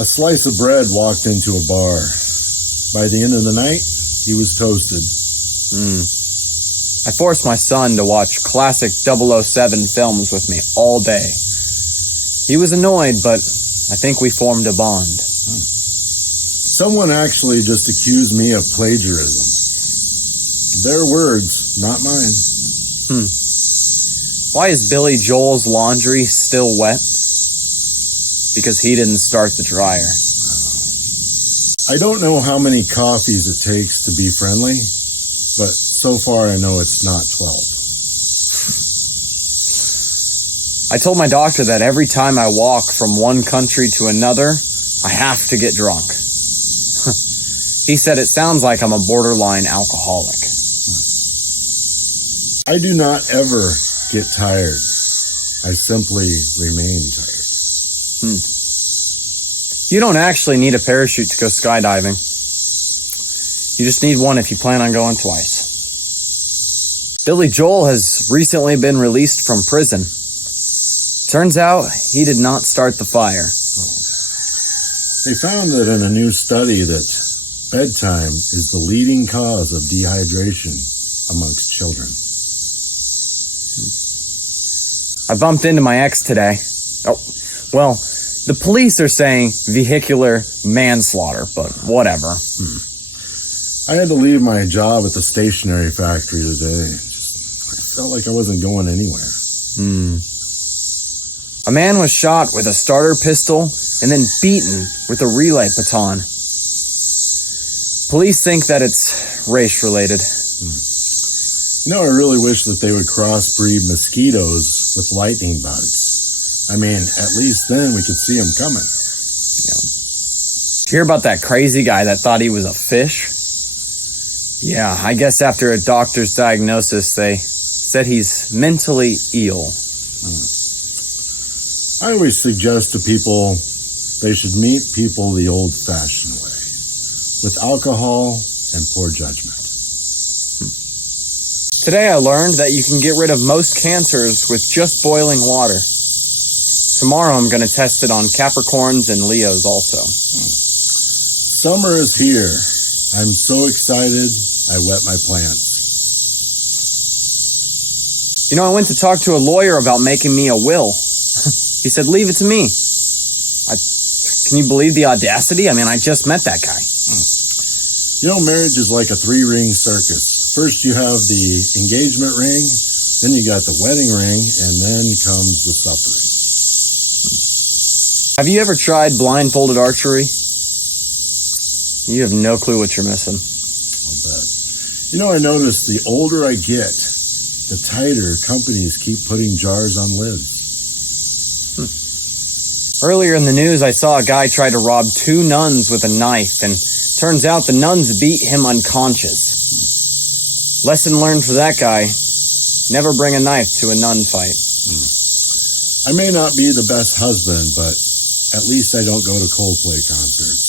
A slice of bread walked into a bar. By the end of the night, he was toasted. I forced my son to watch classic 007 films with me all day. He was annoyed, but I think we formed a bond. Someone actually just accused me of plagiarism. Their words, not mine. Why is Billy Joel's laundry still wet? Because he didn't start the dryer. I don't know how many coffees it takes to be friendly, but so far I know it's not 12. I told my doctor that every time I walk from one country to another, I have to get drunk. He said it sounds like I'm a borderline alcoholic. I do not ever get tired. I simply remain tired. You don't actually need a parachute to go skydiving. You just need one if you plan on going twice. Billy Joel has recently been released from prison. Turns out he did not start the fire. They found that in a new study that bedtime is the leading cause of dehydration amongst children. I bumped into my ex today. Oh, well, the police are saying vehicular manslaughter, but whatever. I had to leave my job at the stationery factory today. I felt like I wasn't going anywhere. A man was shot with a starter pistol and then beaten with a relay baton. Police think that it's race-related. You know, I really wish that they would crossbreed mosquitoes with lightning bugs. I mean, at least then we could see them coming. Did you hear about that crazy guy that thought he was a fish? Yeah, I guess after a doctor's diagnosis, they said he's mentally ill. I always suggest to people they should meet people the old-fashioned way, with alcohol and poor judgment. Today I learned that you can get rid of most cancers with just boiling water. Tomorrow I'm going to test it on Capricorns and Leos also. Summer is here. I'm so excited, I wet my plants. You know, I went to talk to a lawyer about making me a will. He said, leave it to me. Can you believe the audacity? I mean, I just met that guy. You know, marriage is like a 3-ring circus. First you have the engagement ring, then you got the wedding ring, and then comes the suffering. Have you ever tried blindfolded archery? You have no clue what you're missing. I'll bet. You know, I noticed the older I get, the tighter companies keep putting jars on lids. Earlier in the news, I saw a guy try to rob 2 nuns with a knife, and turns out the nuns beat him unconscious. Lesson learned for that guy, never bring a knife to a nun fight. I may not be the best husband, but at least I don't go to Coldplay concerts.